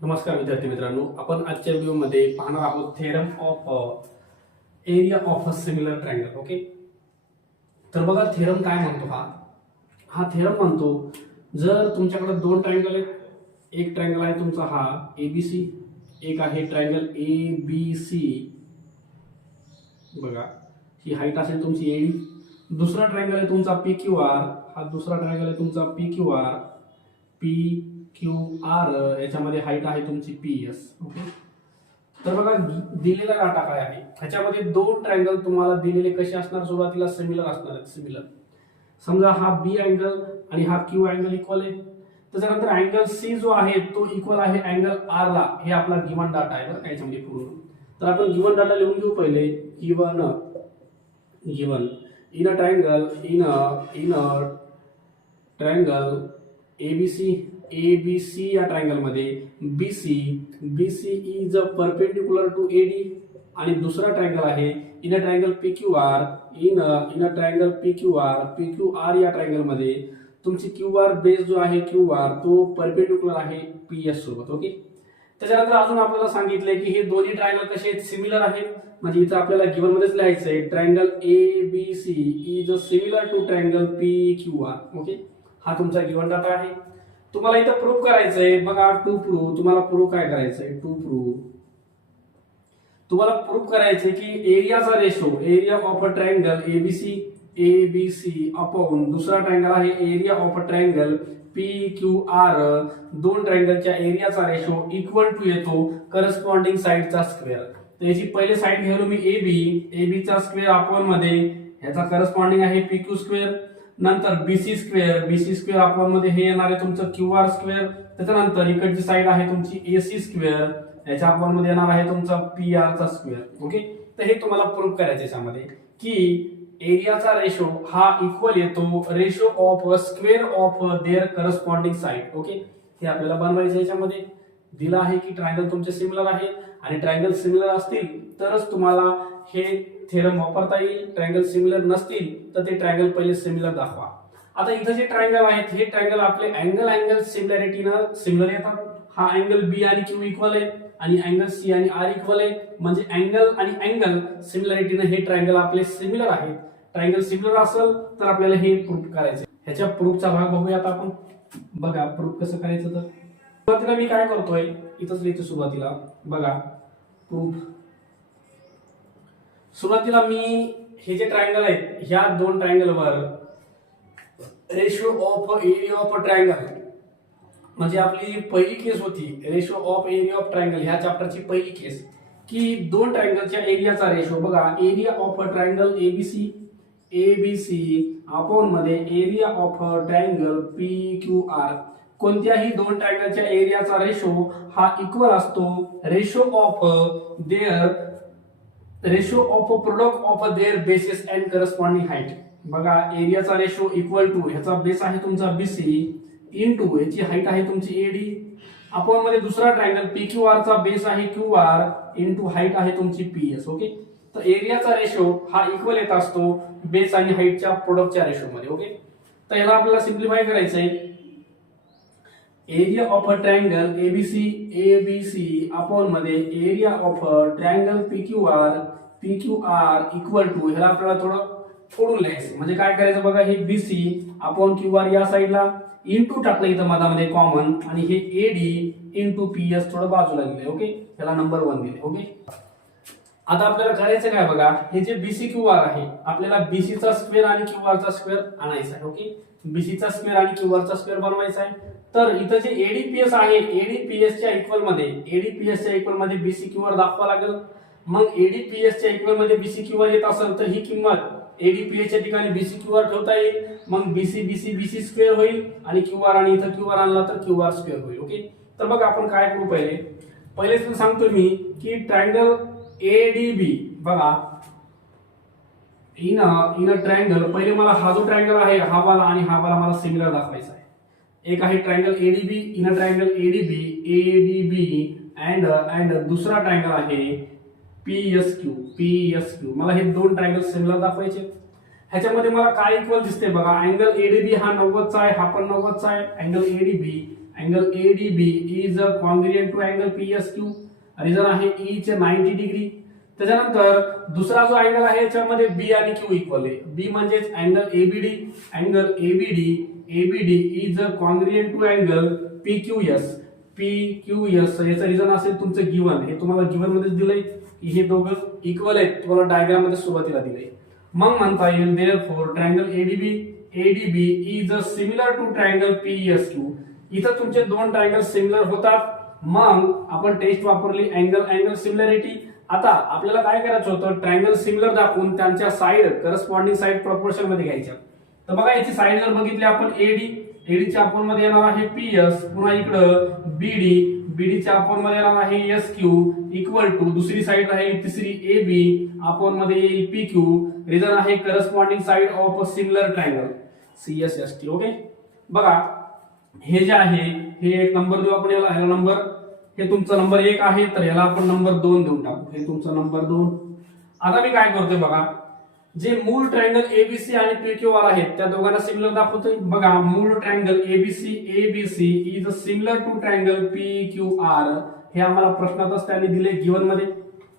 नमस्कार विद्यार्थी मित्रांनो, आपण आजच्या व्हिडिओमध्ये पाहणार आहोत theorem of area of a similar triangle. Okay, तर बघा थेरम काय म्हणतो. हा थेरम म्हणतो जर तुमच्याकडे दोन ट्रायंगल आहेत, एक ट्रायंगल आहे तुमचा हा एबीसी, एक आहे ट्रायंगल एबीसी. बघा ही हाईट असेल तुमची एडी, दुसरा ट्रायंगल आहे तुमचा पी क्यू आर, हा दुसरा ट्रायंगल आहे तुमचा P Q R, P Q R याच्यामध्ये हाईट आहे तुमची पी एस. ओके, तर बघा दिलेला डाटा काय आहे, ह्याच्यामध्ये दोन ट्रायंगल तुम्हाला दिलेले कसे असणार, सुरुवातीला सिमिलर असणार आहेत. सिमिलर समजा हा बी अँगल आणि हा क्यू अँगल इक्वल आहे, त्याच्यानंतर अँगल सी जो आहे तो इक्वल आहे अँगल आर ला. हे आपला गिवन डाटा आहे बरं याच्यामध्ये पूर्ण. तर आपण गिवन डाटा लिहून घेऊ पहिले. Given in a triangle ABC, ABC या ट्रायंगल मध्ये BC is perpendicular to AD, आणि दुसरा ट्रायंगल आहे in a triangle PQR, in a triangle PQR या ट्रायंगल मध्ये तुमची क्यूआर बेस जो आहे क्यूआर तो परपेंडिक्युलर आहे पीएस सोबत. ओके, त्याच्यानंतर अजून आपल्याला सांगितलंय की हे दोन्ही ट्रायंगल कसे आहेत, सिमिलर आहेत. म्हणजे इथं आपल्याला गिवन मध्येच लिहायचं आहे triangle ABC is similar to triangle PQR. Okay, हा तुमचा गिवन डाटा आहे. तुम्हाला इथं प्रूव्ह करायचं आहे. बघा टू प्रूव्ह, तुम्हाला प्रूव्ह काय करायचं आहे, तुम्हाला प्रूव्ह करायचं की एरियाचा ratio, area of a triangle ABC upon दुसरा ट्रायंगल आहे area of a triangle P Q R, दोन ट्रायंगलच्या एरियाचा रेशो इक्वल टू येतो करस्पॉन्डिंग साइडचा स्क्वेअर. तर याची पहिले साइड घेऊ मी एबी चा स्क्वेअर अपॉन मध्ये ह्याचा करस्पॉन्डिंग आहे पी क्यू स्क्वेअर, नंतर बीसी स्क्वेअर अपॉन मध्ये हे येणार आहे तुमचं क्यू आर स्क्वेअर. त्याच्यानंतर इकडची साइड आहे तुमची एसी स्क्वेअर, याच्या अपॉन मध्ये येणार आहे तुमचा पी आर चा स्क्वेअर. ओके, तर हे तुम्हाला प्रूव्ह करायचं याच्यामध्ये की एरियाचा रेशो हा इक्वल येतो ratio of square of their corresponding side. Okay, हे आपल्याला बनवायचं याच्यामध्ये दिलं आहे की ट्रायंगल तुमचे सिमिलर आहेत, आणि ट्रायंगल सिमिलर असतील तरच तुम्हाला हे थेरम वापरता येईल. ट्रायंगल सिमिलर नसतील तर ते ट्रायंगल पहिले सिमिलर दाखवा. आता इथं जे ट्रायंगल आहेत हे ट्रायंगल आपले अँगल सिमिलॅरिटीनं सिमिलर येतात. हा अँगल बी आणि क्यू इक्वल आहे, आणि अँगल सी आणि आर इक्वल आहे. म्हणजे अँगल आणि अँगल सिमिलॅरिटीनं हे ट्रायंगल आपले सिमिलर आहेत. ट्रायंगल सिमिलर असेल तर आपल्याला हे प्रूव्ह करायचं. ह्याच्या प्रूफचा भाग बघूया आता आपण. बघा प्रूफ कसं करायचं. तर सुरुवातीला मी काय करतोय, इथंच लिहितो सुरुवातीला. बघा प्रूफ, सुरुवातीला मी हे जे ट्रायंगल आहेत ह्या दोन ट्रायंगलवर ratio of area of triangle, म्हणजे आपली पहिली केस होती ratio of area of triangle, ह्या चॅप्टरची पहिली केस की दोन ट्रायंगलच्या एरियाचा रेशो. बघा area of triangle ABC upon मध्ये area of triangle P Q R. कोणत्याही दोन ट्रायंगलच्या एरियाचा रेशो हा इक्वल असतो ratio of product of their basis and corresponding height. बघा एरियाचा रेशो इक्वल टू ह्याचा बेस आहे तुमचा बीसी इनटू याची हाईट आहे तुमची एडी, अपॉन मध्ये दुसरा ट्रायंगल पी क्यू आर चा बेस आहे क्यू आर इनटू हाईट आहे तुमची पी एस. ओके, तर एरियाचा रेशो हा इक्वल येत असतो बेस आणि हाईटच्या प्रोडक्टच्या रेशो मध्ये. ओके, तर याला आपल्याला सिम्प्लिफाय करायचंय. Area of a triangle ABC upon मध्ये area of triangle P Q R equal to, ह्याला आपल्याला थोडं फोडून लिहायचं. म्हणजे काय करायचं बघा, हे बीसी अपॉन क्यू आर या साईडला इनटू टाकलं इथं मधामध्ये कॉमन, आणि हे एडी इनटू पी एस थोडं बाजूला दिले. ओके, त्याला नंबर 1 दिले. ओके, आता आपल्याला करायचं काय बघा, हे जे बीसी क्यू आर आहे आपल्याला बीसी चा स्क्वेअर आणि क्यू आर चा स्क्वेअर आणायचा आहे. ओके, बीसी चा स्क्वेअर आणि क्यू आर चा स्क्वेअर बनवायचा आहे. तर इथं जे एडीपीएस आहे एडीपीएस च्या इक्वल मध्ये बीसी क्यू आर दाखवा लागेल. मग एडीपीएस च्या इक्वल मध्ये बीसी क्यू आर येत असेल तर ही किंमत एडीपीएस च्या ठिकाणी बीसी क्यू आर ठेवता येईल. मग बीसी स्क्वेअर होईल, आणि क्यू आर आणि इथं क्यू आर आणला तर क्यू आर स्क्वेअर होईल. ओके, तर बघा आपण काय करू, पहिले सांगतो मी की ट्रायंगल एडीबी, बघा इन अ ट्रायंगल, पहिले मला हा जो ट्रायंगल आहे हा वाला आणि हा वाला मला सिमिलर दाखवायचा आहे. एक आहे triangle ADB, in a triangle ADB and दुसरा ट्रायंगल आहे पीएसक्यू. मला हे दोन ट्रायंगल सिमिलर दाखवायचे. ह्याच्यामध्ये मला काय इक्वल दिसते बघा, अँगल एडीबी हा 90 चा आहे, हा पण 90 चा आहे. Angle ADB angle ADB is congruent to angle PSQ. Reason आहे ई चे 90 डिग्री. त्याच्यानंतर दुसरा जो अँगल आहे याच्यामध्ये बी आणि क्यू इक्वल आहे. बी म्हणजेच angle ABD. Angle ABD is congruent to angle PQS. PQS याचं रिझन असेल तुमचं गिवन. हे तुम्हाला गिवन मध्ये दिलंय की हे दोघं इक्वल आहेत. तुम्हाला डायग्राम मध्ये सुरुवातीला दिलंय. मग म्हणता येईल therefore triangle ADB is similar to triangle PSQ. इथं तुमचे दोन ट्रायंगल सिमिलर होतात. मग आपण टेस्ट वापरली अँगल सिमिलरिटी. आता आपल्याला काय करायचं होतं, ट्रायंगल सिमिलर दाखवून त्यांच्या साइड करस्पॉन्डिंग साइड प्रोपोर्शन मध्ये घ्यायच्या. तर बघा याची साइड जर बघितली आपण एडीच्या अपॉन मध्ये येणार आहे पीएस. पुन्हा इकडं बीडीच्या अपॉन मध्ये येणार आहे एसक्यू इक्वल टू दुसरी साइड राहील तिसरी एबी अपॉन मध्ये येईल पीक्यू. रिझन आहे corresponding side of a similar triangle CSST. Okay. बघा हे जे आहे हे एक नंबर देऊ आपण याला. ह्याला नंबर, हे तुमचा नंबर 1 आहे तर याला आपण नंबर 2 देऊन टाकू. हे तुमचा नंबर 2. आता मी काय करतोय बघा, जे मूळ ट्रायंगल एबीसी आणि पीक्यू आर आहेत त्या दोघांना सिमिलर दाखवतोय. बघा मूळ triangle ABC is similar to triangle PQR. हे आम्हाला प्रश्नातच त्यांनी दिले गिवन मध्ये.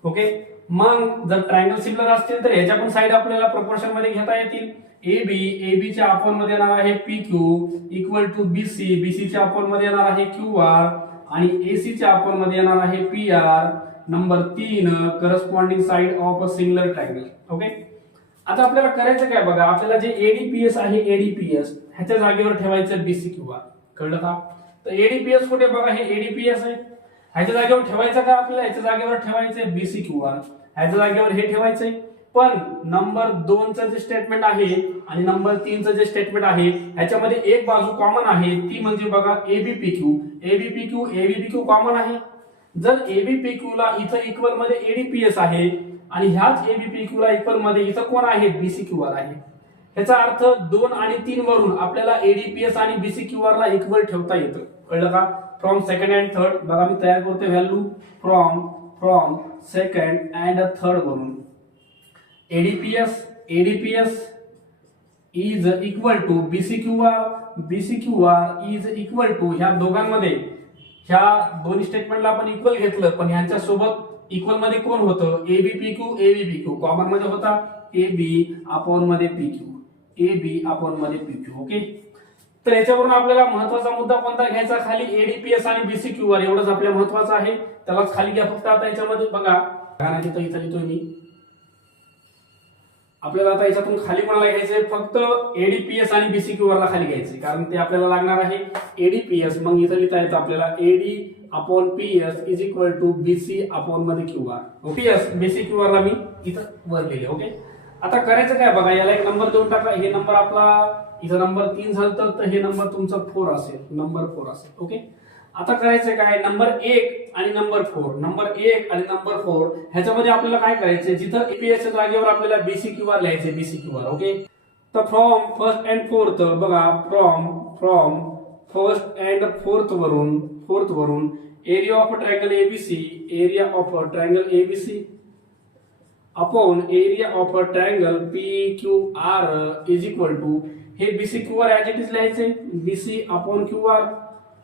ओके. मग जर ट्रायंगल सिमिलर असतील तर ह्याच्या पण साइड आपल्याला प्रोपोर्शन मध्ये घेता येतील. एबीच्या अपॉन मध्ये येणार आहे पीक्यू इक्वल टू बीसीच्या अपॉन मध्ये येणार आहे क्यूआर आणि एसीच्या अपॉन मध्ये येणार आहे PR. Number 3 corresponding side of a similar triangle. Okay. आता आपल्याला करायचं काय बघा, आपल्याला जे एडीपीएस आहे एडीपीएस ह्याच्या जागेवर ठेवायचं बीसीक्यूआर. कळलं का? तर एडीपीएस कुठे बघा, हे एडीपीएस आहे. ह्याच्या जागेवर ठेवायचं का आपल्याला, ह्याच्या जागेवर ठेवायचंय बीसीक्यूआर. ह्याच्या जागेवर हे ठेवायचंय. पण नंबर 2चं जे स्टेटमेंट आहे आणि नंबर 3चं जे स्टेटमेंट आहे ह्याच्यामध्ये एक बाजू कॉमन आहे, ती म्हणजे बघा एबीपीक्यू कॉमन आहे. जर एबीपीक्यू ला इथं इक्वल मध्ये एडीपीएस आहे आणि ह्याच एबीपीक्यू ला इक्वल मध्ये इथं कोण आहे, बीसीक्यूआर आहे. याचा अर्थ 2 आणि 3 वरून आपल्याला एडीपीएस आणि बीसीक्यूआर ला इक्वल ठेवता येतं. कळलं का? फ्रॉम सेकंड अँड थर्ड बघा मी तयार करतोय value from second and third वरून. ADPS is equal to BCQR is equal to, ह्या दोघांमध्ये ह्या दोन्ही स्टेटमेंटला आपण इक्वल घेतलं पण ह्यांच्या सोबत इक्वल मध्ये कोण होतं, एबीपीक्यू कॉमन मध्ये होता. एबी अपॉन मध्ये पीक्यू. ओके. तर याच्यावरून आपल्याला महत्वाचा मुद्दा कोणता घ्यायचा, खाली एडीपीएस आणि बीसीक्यूआर एवढंच आपल्याला महत्वाचं आहे. त्यालाच खाली घ्या फक्त. आता याच्यामध्ये बघा इथं लिहितोय मी. आपल्याला आता याच्यातून खाली कोणाला घ्यायचंय, फक्त एडीपीएस आणि बीसीक्यूआर ला खाली घ्यायचंय कारण ते आपल्याला लागणार आहे एडीपीएस. मग इथं लिहिता येतं आपल्याला AD upon PS is equal to BC upon मध्ये क्यूआर. पीएस बीसीक्यूआर ला मी इथं वर लिहिले. ओके. आता करायचं काय बघा, याला एक नंबर देऊन टाका. हे नंबर आपला इथं नंबर 3 झालं तर हे नंबर तुमचा 4 असेल, नंबर 4 असेल. ओके. आता करायचं काय, नंबर 1 आणि नंबर 4 ह्याच्यामध्ये आपल्याला काय करायचंय, जिथं एपीएस च्या जागेवर आपल्याला बीसीक्यूआर लिहायचे, बीसीक्यूआर. ओके. तर फ्रॉम फर्स्ट अँड फोर्थ बघा, फ्रॉम फर्स्ट अँड फोर्थ वरून area of triangle ABC upon area of triangle PQR is equal to, हे बीसीक्यूआर ऍज इट इज लिहायचे बीसी अपॉन क्यूआर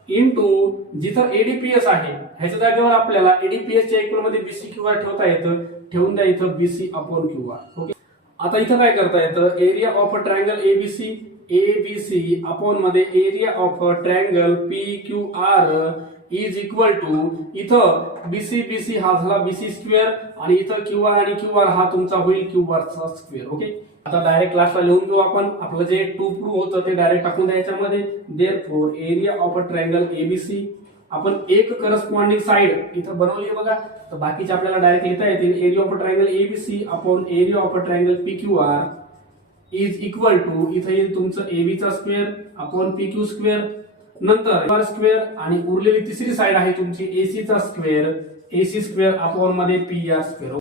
इनटू जिथं ADPS आहे ह्याच्या जागेवर आपल्याला एडीपीएस च्या इक्वल मध्ये बीसीक्यूआर ठेवता येतं. ठेवून द्या इथं बीसी अपॉन क्यूआर. ओके. आता इथं काय करता येतं, area of triangle ABC upon मध्ये area of triangle PQR is equal to, इथं बीसी हा झाला बीसी स्क्वेअर आणि इथं क्यूआर आणि क्यूआर हा तुमचा होईल क्यूआरचा स्क्वेअर. ओके. आता डायरेक्ट क्लासला लिहून घेऊ आपण. आपलं जे टू प्रूव्ह होतं ते डायरेक्ट टाकून द्यायच्यामध्ये. Therefore area of triangle ABC, आपण एक करस्पॉन्डिंग साइड इथं बनवली बघा, तर बाकीचे आपल्याला डायरेक्ट लिहिता येतील. Area of triangle ABC upon area of triangle PQR is equal to, इथं येईल तुमचं एबीचा स्क्वेअर अपॉन पीक्यू स्क्वेअर, नंतर स्क्वेअर आणि उरलेली तिसरी साइड आहे तुमची एसीचा स्क्वेअर अपॉन मध्ये पीआर स्क्वेअर.